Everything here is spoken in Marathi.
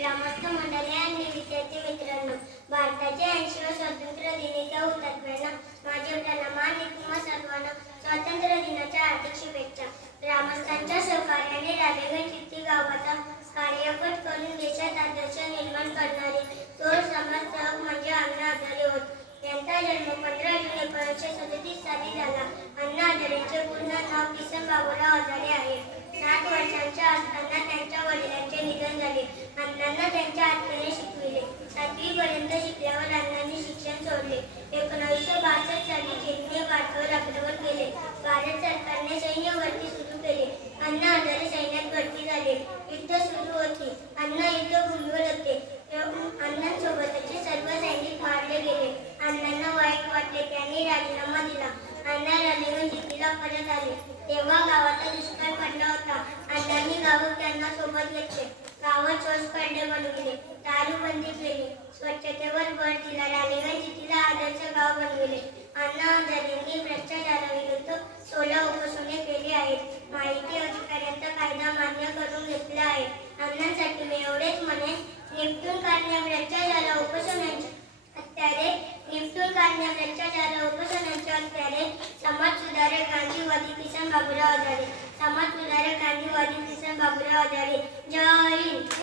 ग्रामस्थ मंडळी आणि विद्यार्थी मित्रांनो, भारताच्या 80व्या स्वातंत्र्य दिनाच्या हुतात्म्यांना माझे प्रणाम आणि तुम्हा सर्वांना स्वातंत्र्य दिनाच्या हार्दिक शुभेच्छा. ग्रामस्थांच्या सहकार्याने रालेगण चित्ती गावाचा कार्यपट करून देशात आदर्श निर्माण करणारे थोर समाजसेवक म्हणजे अण्णा हजारे होत. यांचा जन्म 15 जून 1937 साली झाला. अण्णा हजारेंचे पूर्ण नाव किसन बाबूराव हजारे आहे. 7 वर्षांच्या असताना त्यांच्या वडिलांचे निधन झाले. अण्णांना त्यांच्या आत्याने शिकविले. 7वी पर्यंत शिकल्यावर अण्णांनी शिक्षण सोडले. 1962 साली चेतने पाठवर आग्र्यावर गेले. भारत सरकारने सैन्य भरती सुरू केली. अण्णा हजारे सैन्यात भरती झाले. युद्ध सुरू होती. अण्णा युद्धभूमीवर होते. अण्णांसोबतचे सर्व सैनिक मारले गेले. अण्णांना वाईट वाटले. त्यांनी राजीनामा दिला. अण्णा रालेगण चित्तीला परत आले. तेव्हा गावाचा दुष्काळ पडला होता. अण्णांनी गावकऱ्यांना सोबत घेतले. गावात शौचखड्डे बनविले. दारूबंदी केली. स्वच्छतेवर भर दिला. रालेगण चित्तीला आदर्श गाव बनविले. अण्णा हजारेंनी भ्रष्टाचाराविरुद्ध 16 उपोषणे केली आहेत. माहिती